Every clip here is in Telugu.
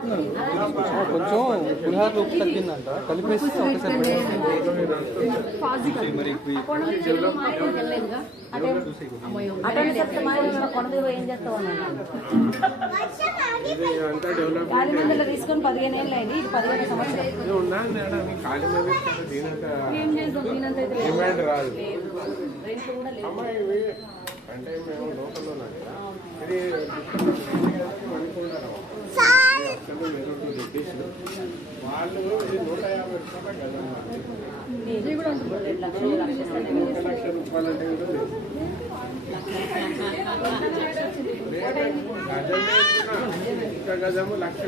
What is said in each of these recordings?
కొంచెం పులిహార ఉప్పు తగ్గిందంట, కలిపేసి ఒకసారి తీసుకొని 15 ఏళ్ళు అయింది. ఇది 15 సంవత్సరం. అంటే మేము లోకల్లో ఇది వాళ్ళు ఇది 150 రూపాయలు గజం, 1 లక్ష రూపాయలు అంటే గజము 1 లక్ష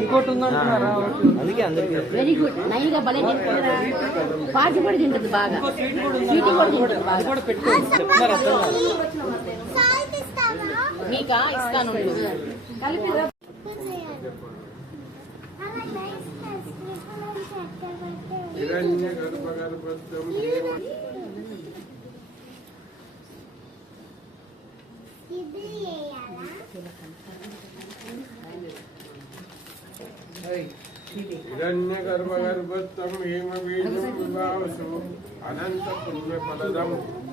ఇంకోటి ఉందంటున్నారా? అందుకే వెరీ గుడ్. నైన్గా భలే తింటుందా, పాటి కూడా తింటుంది బాగా, స్వీట్ కూడా తింటుంది బాగా. మీకా ఇస్తాను కలిపి హిరణ్యగర్భగర్భస్థం హేమబీజం విభావసు అనంత పుణ్యఫలదం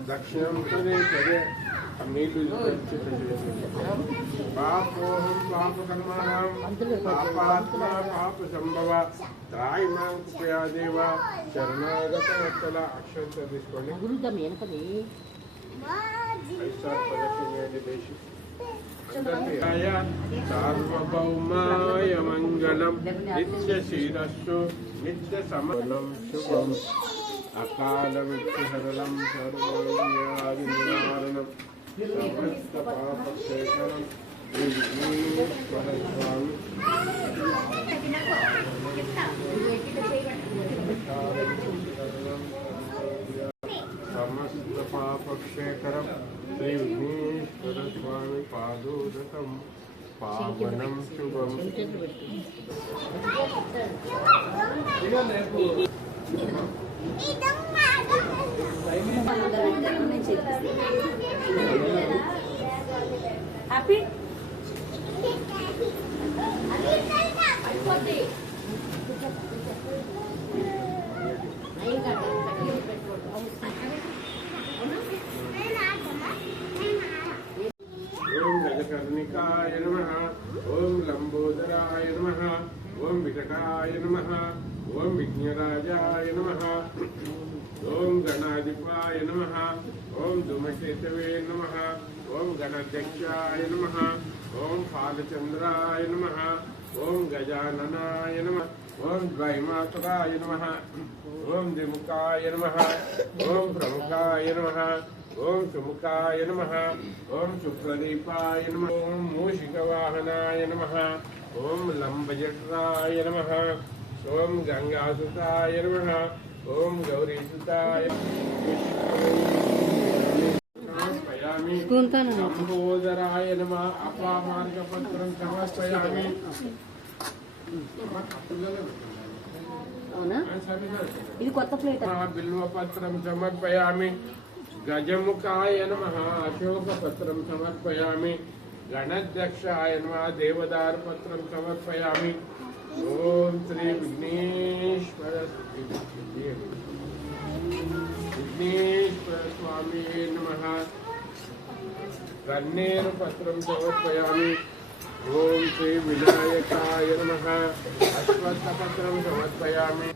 దక్షిణం సురేశ్వరే నీళ్లు పాపోహం పాపకర్మాణం పాపాత్మ పాప సంభవ త్రాయిమాం కృపయా దేవ శరణాగత వత్సల అక్షంత తీసుకోండి. సార్వభౌమాయ మంగళం నిత్య శీరస్సు నిత్య సమలం శుభం అకాల మృత్యుహరణం సర్వవ్యాధి నివారణం సమస్త పాపక్షేత్రం విఘ్నేశ్వర స్వామి సమస్త పాపక్షేకరం శ్రీ విఘ్నేశ్వర స్వామి పాదోదకం పావనం శుభం. హ్యాపీ ఓం గజకర్ణికాయ నమః, ఓం లంబోదరాయ నమః, ఓం వికటాయ నమః, ఓం విఘ్నరాజాయ నమః, ఓం గణాధిపాయ నమః, ఓం ధూమకేతవే నమః, ఓం గణాధ్యక్షాయ నమః, ఓం ఫాలచంద్రాయ నమః, ఓం గజాననాయ నమః, ఓం ద్వైమాతురాయ నమః, ఓం ద్విముఖాయ నమః, ఓం ప్రముఖాయ నమః, ఓం సుముఖాయ నమః, ఓం శుక్లదీపాయ నమః, ఓం మూషికవాహనాయ నమః, ఓం లంబజట్రాయ నమః, ఓం గంగాసుతాయ నమః, ఓం గౌరీసుతాయ లంబోదరాయ నమః. అపామార్గపత్రం సమర్పయామి. ఇది కొత్త ప్లేట్. బిల్వపత్రం సమర్పయామి. గజముఖాయ నమః, అశోకపత్రం సమర్పయామి. గణాధ్యక్షాయ నమః, దేవదారపత్రం సమర్పయామి. ఓం శ్రీ విఘ్నేశ్వర స్వామి నమః. కన్నేరు పత్రం సమర్పయామి. ఓం శ్రీ వినాయకాయ నమః. అశ్వత్థపత్రం సమర్పయామి.